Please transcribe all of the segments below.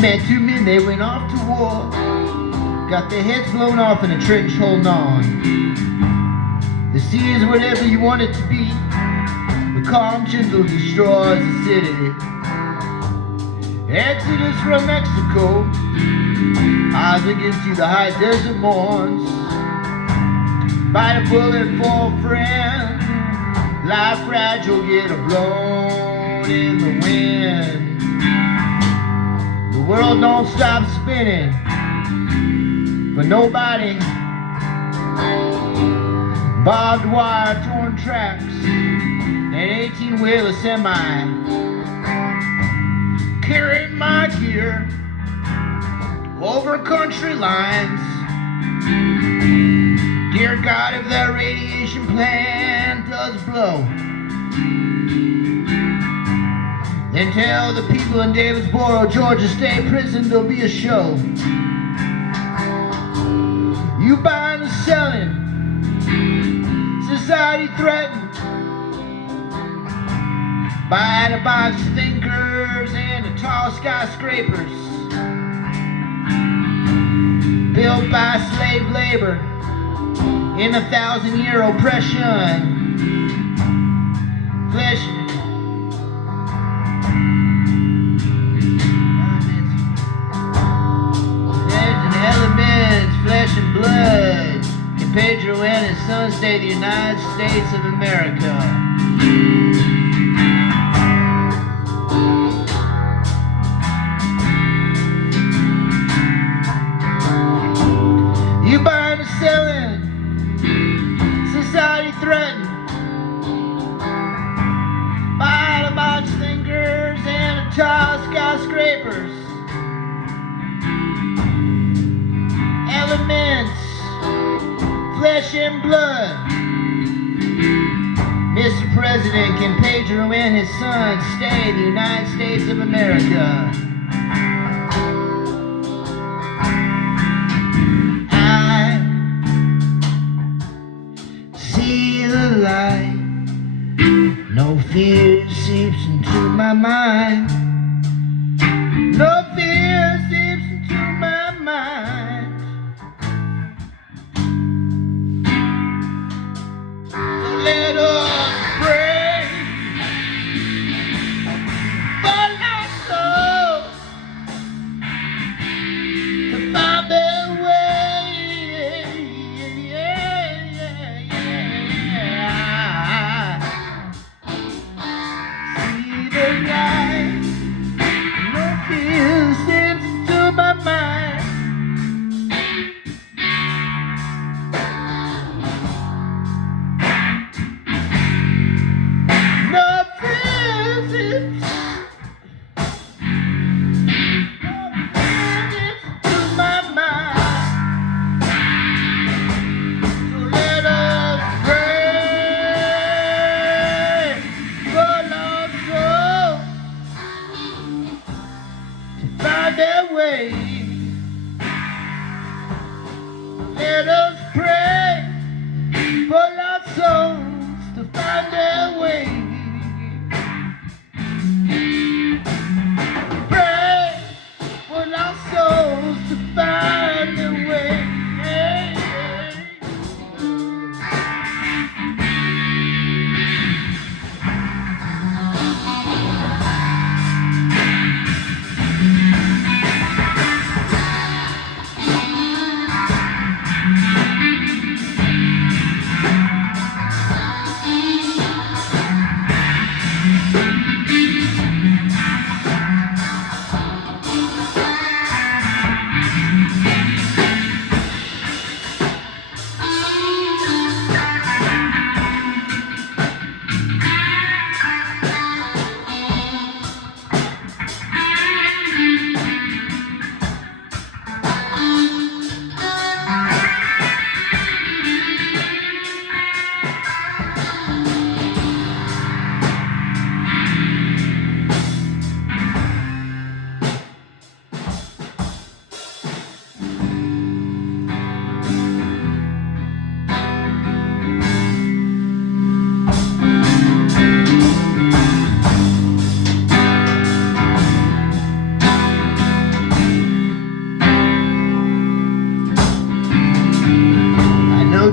met two men, they went off to war. Got their heads blown off in a trench holding on. The sea is whatever you want it to be. The calm, gentle destroys the city. Exodus from Mexico, odds against you, the high desert mourns. Bite a bullet for a friend. Life fragile, get blown in the wind. The world don't stop spinning for nobody. Barbed wire, torn tracks, an 18-wheeler semi. Carrying my gear over country lines. Dear God, if that radiation plant does blow, then tell the people in Davidsboro, Georgia State Prison there'll be a show. You buying and selling, society threatened. Buy the box thinkers and the tall skyscrapers built by slave labor in 1,000-year oppression. Flesh and elements, flesh and blood. And Pedro and his son stay the United States of America. You buying and selling, society threatened. Buy the box thinkers and the tall skyscrapers. Elements, flesh and blood. Mr. President, can Pedro and his son stay in the United States of America? Light. No fear seeps into my mind. No fear seeps into my mind. So let us pray for lost souls to find their way. See the light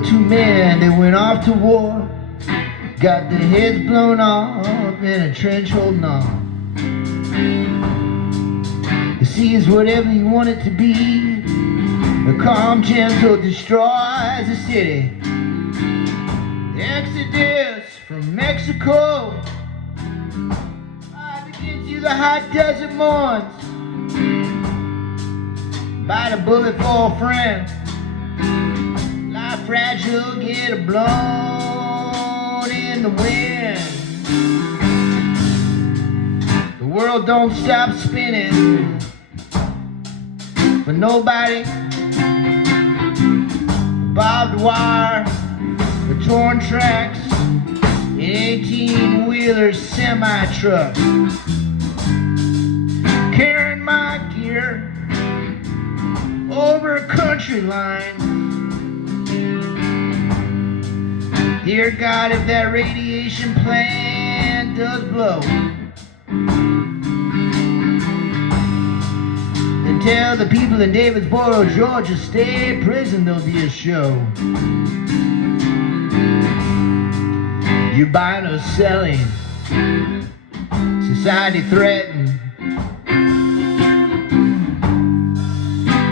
two men, they went off to war, got their heads blown off in a trench holding on. The sea is whatever you want it to be. The calm, gentle destroys the city. The exodus from Mexico, I begin to the hot desert mourns. Bite a bullet for a friend. Life fragile, get blown in the wind. The world don't stop spinning for nobody. Barbed wire, the torn tracks, an 18-wheeler semi-truck. Carrying my gear over a country line. Dear God, if that radiation plant does blow, then tell the people in Davidsboro, Georgia State Prison there'll be a show. You're buying or selling, society threatened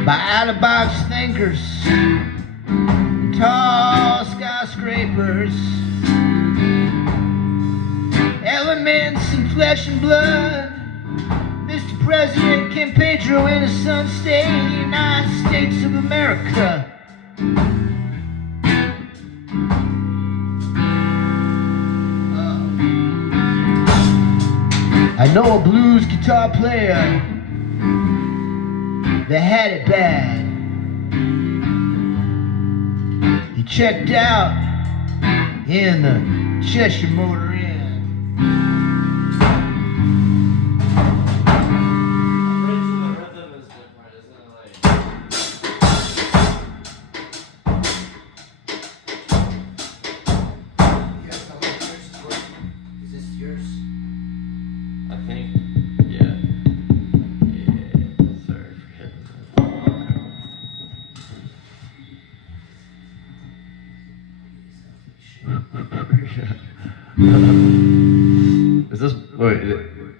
by out-of-box thinkers and tall skyscrapers, elements in flesh and blood. Mr. President Ken Pedro in the sun-stained United States of America. I know a blues guitar player that had it bad. He checked out in the Cheshire Motor Inn.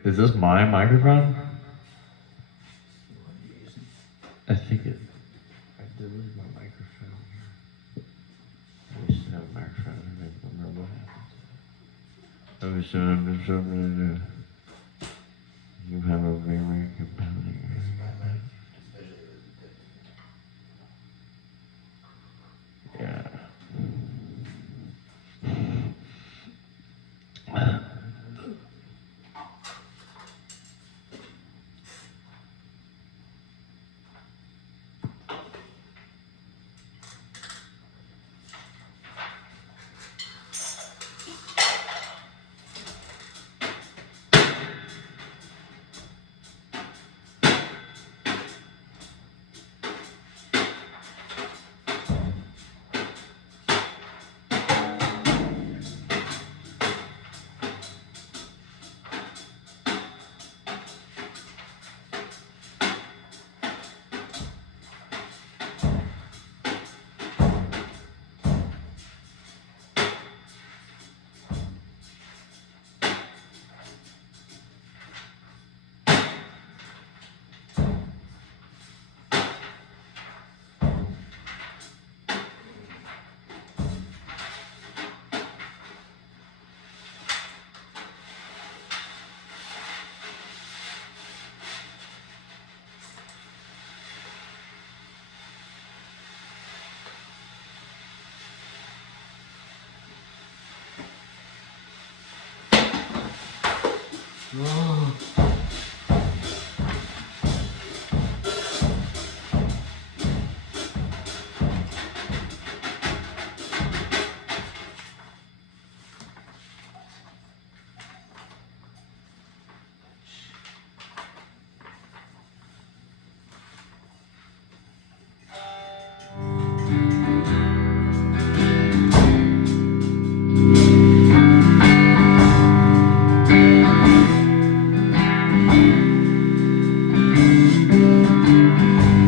Is this my microphone? I think it. I did lose my microphone. I used to have a microphone. I don't remember what happened. You have a very compelling. Yeah.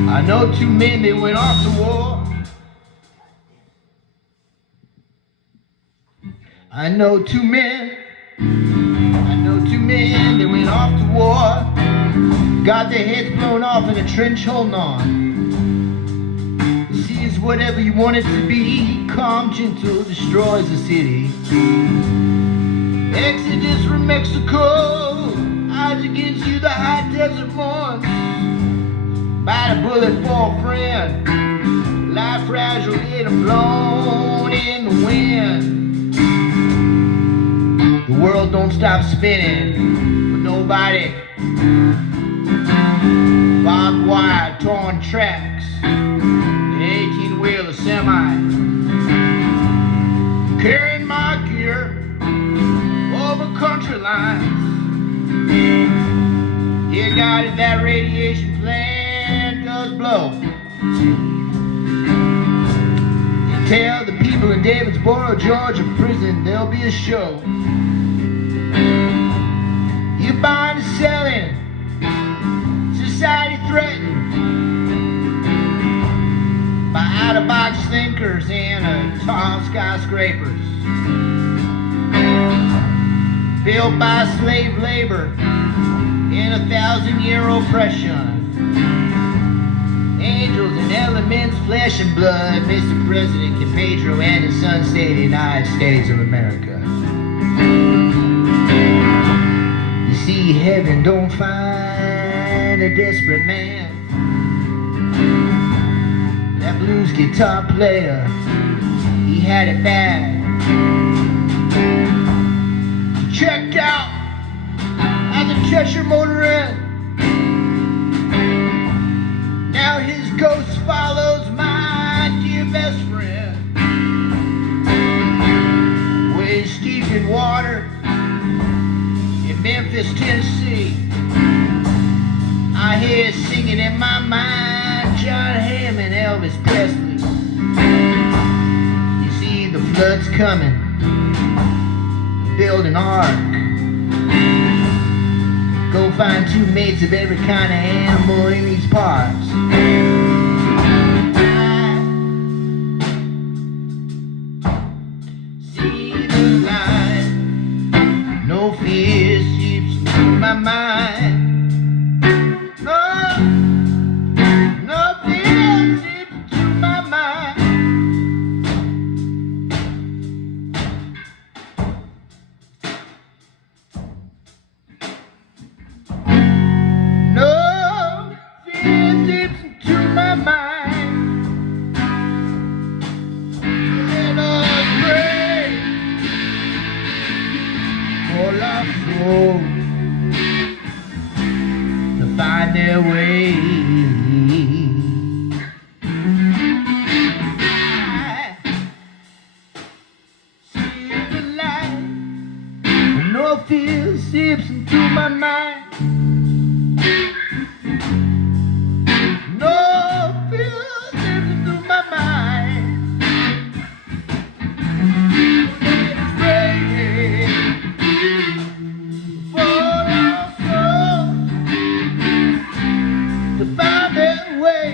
I know two men, they went off to war, I know two men that went off to war, got their heads blown off in a trench holding on. The sea is whatever you want it to be, calm, gentle, destroys the city. Exodus from Mexico, odds against you, the high desert mourns. Bite a bullet for a friend, life fragile, getting blown in the wind. The world don't stop spinning for nobody. Barbed wire, torn tracks, an 18-wheeler semi, carrying my gear over country lines. Dear God, if that radiation plant does blow, tell the people in Davidsboro, Georgia prison there'll be a show. You buying and selling, society threatened by out-of-box thinkers and tall skyscrapers built by slave labor in 1,000-year oppression. Angels and elements, flesh and blood, Mr. President Can Pedro and his son state of the United States of America. You see, heaven don't find a desperate man. That blues guitar player, he had it bad. He checked out as a Cheshire motor inn. Now his ghost follows my dear best friend. Way steeped in water in Memphis, Tennessee. I hear singing in my mind John Hammond, Elvis Presley. You see the flood's coming, build an ark. Go find two mates of every kind of animal in these parts. I see the light, no fear seeps through my mind. No fear seeps through my mind. No fear seeps into my mind. Let us pray for lost souls to find their way. I see the light, no fear seeps into my mind. No fear seeps into my mind. Let us pray for our souls to find their way.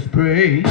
just pray.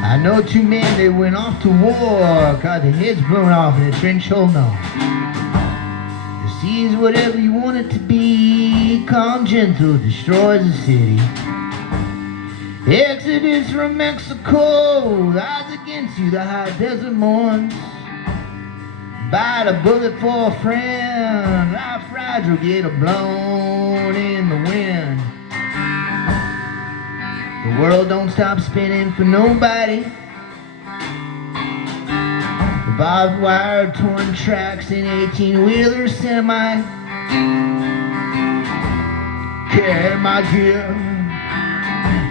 I know two men, they went off to war, got their heads blown off in a trench hole now. The sea's whatever you want it to be, calm, gentle, destroys the city. Exodus from Mexico, the odds against you, the high desert mourns. Bite a bullet for a friend, life fragile, get a blown in the wind. The world don't stop spinning for nobody. The barbed wire, torn tracks in 18-wheeler semi. Carry my gear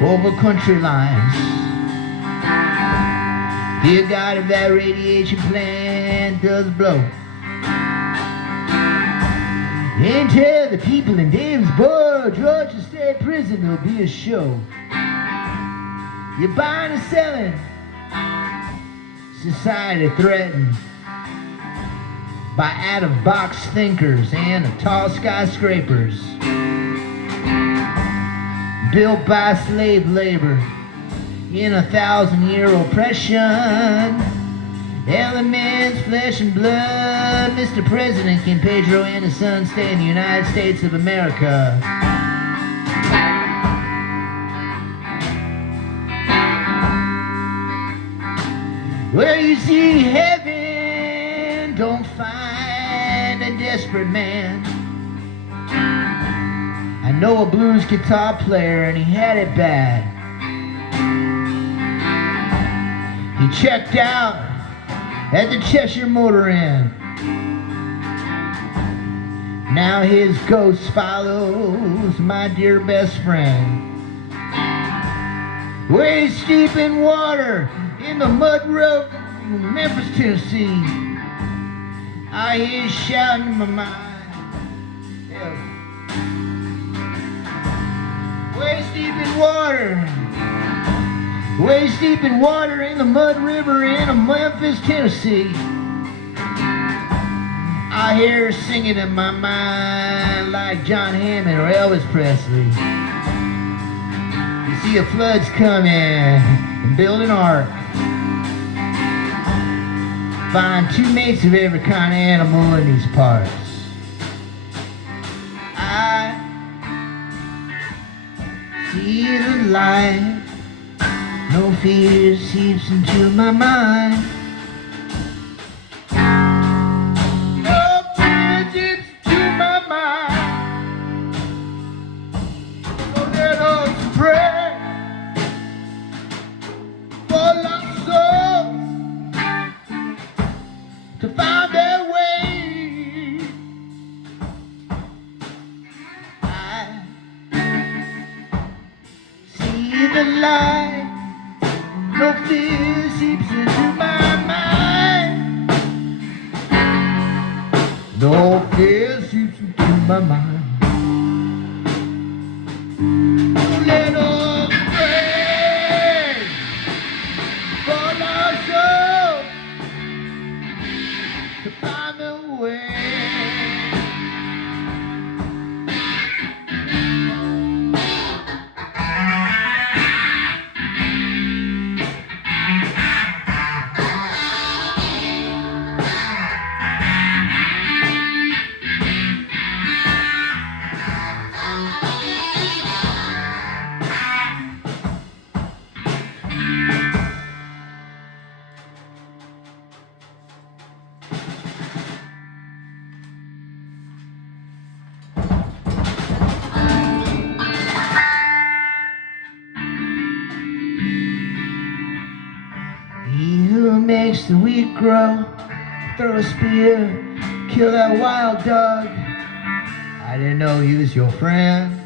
over country lines. Dear God, if that radiation plant does blow, and tell the people in Davisburg, Georgia State Prison, there'll be a show. You're buying and selling, society threatened by out-of-box thinkers and tall skyscrapers built by slave labor in 1,000-year oppression. Elements, flesh and blood. Mr. President, can Pedro and his son stay in the United States of America? Where you see heaven, don't find a desperate man. I know a blues guitar player and he had it bad. He checked out at the Cheshire Motor Inn. Now his ghost follows my dear best friend. Waist deep in water in the mud road in Memphis, Tennessee. I hear shouting in my mind. Yeah. Waist deep in water. Waist deep in water in the mud river in Memphis, Tennessee. I hear her singing in my mind like John Hammond or Elvis Presley. You see a flood's coming and build an ark. Find two mates of every kind of animal in these parts. I see the light. No fear seeps into my mind. No fear seeps into my mind. So let us pray for lost souls to find their way. I see the light. No fear seeps into my mind. No fear seeps into my mind. Let us pray for our souls to find the way. He who makes the wheat grow, throw a spear, kill that wild dog. I didn't know he was your friend.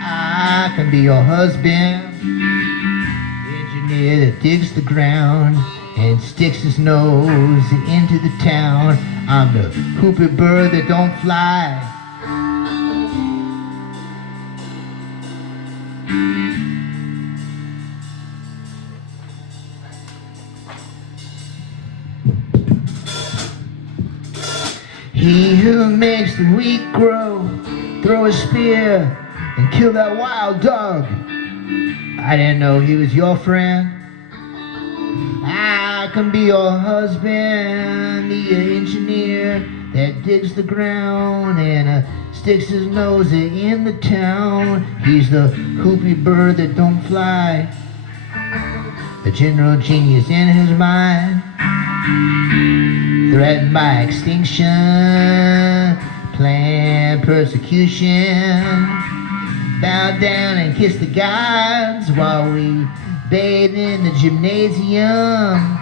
I can be your husband, engineer that digs the ground and sticks his nose into the town. I'm the whoopie bird that don't fly. He who makes the wheat grow, throw a spear and kill that wild dog. I didn't know he was your friend. I can be your husband, the engineer that digs the ground and sticks his nose in the town. He's the whoopie bird that don't fly, the general genius in his mind, threatened by extinction, planned persecution. Bow down and kiss the gods while we bathe in the gymnasium.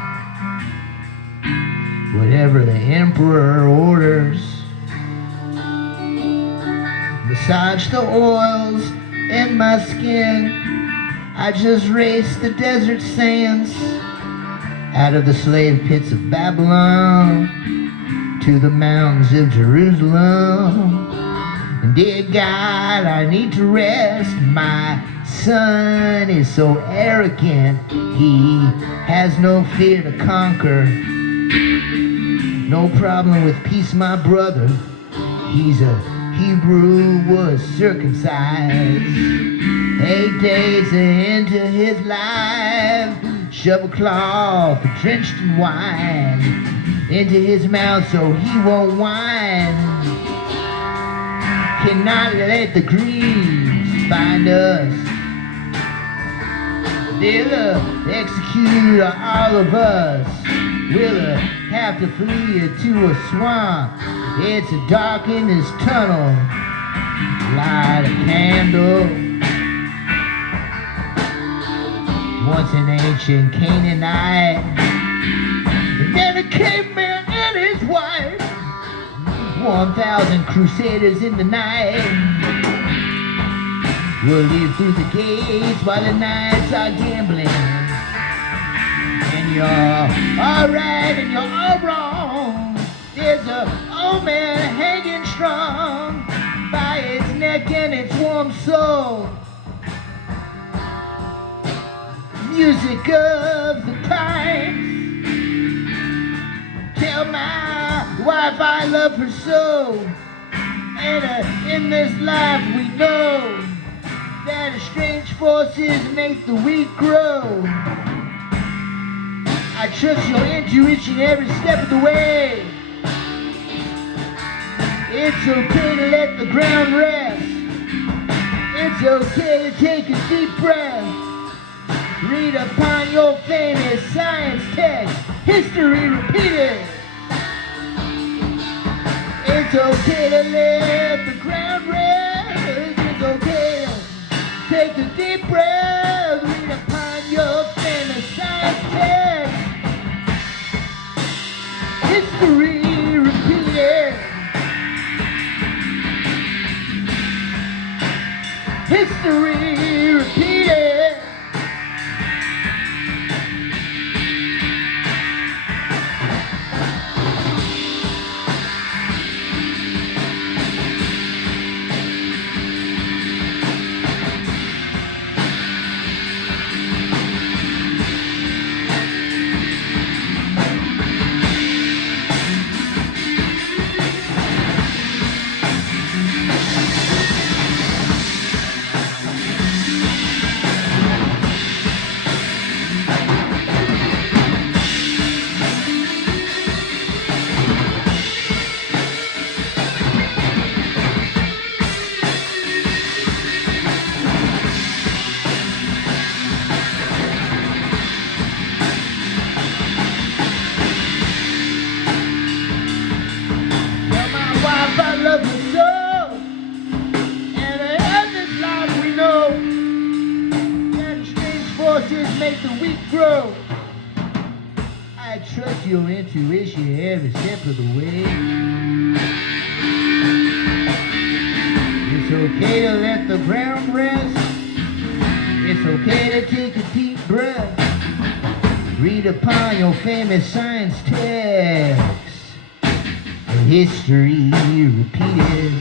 Whatever the emperor orders. Massage the oils in my skin. I just race the desert sands out of the slave pits of Babylon to the mountains of Jerusalem. And dear God, I need to rest. My son is so arrogant, he has no fear to conquer. No problem with peace, my brother. He's a Hebrew, was circumcised. 8 days into his life, shove a cloth drenched in wine into his mouth so he won't whine. Cannot let the Greeks find us. They'll execute all of us. We'll have to flee to a swamp. It's dark in this tunnel. Light a candle. Once an ancient Canaanite, and then a caveman and his wife 1,000 crusaders in the night will leave through the gates while the knights are gambling. And you're alright and you're all wrong. There's a old man hanging strong by its neck and its warm soul. Music of the times. Tell my wife I love her so. And in this life we know that strange forces make the weak grow. I trust your intuition every step of the way. It's okay to let the ground rest. It's okay to take a deep breath. Read upon your famous science text, history repeated. It's okay to let the ground rest. It's okay to take a deep breath. Read upon your famous science text, history repeated. History repeated. Love you so, and in this life we know that strange forces make the weak grow. I trust your intuition every step of the way. It's okay to let the ground rest. It's okay to take a deep breath. Read upon your famous science text. History repeated.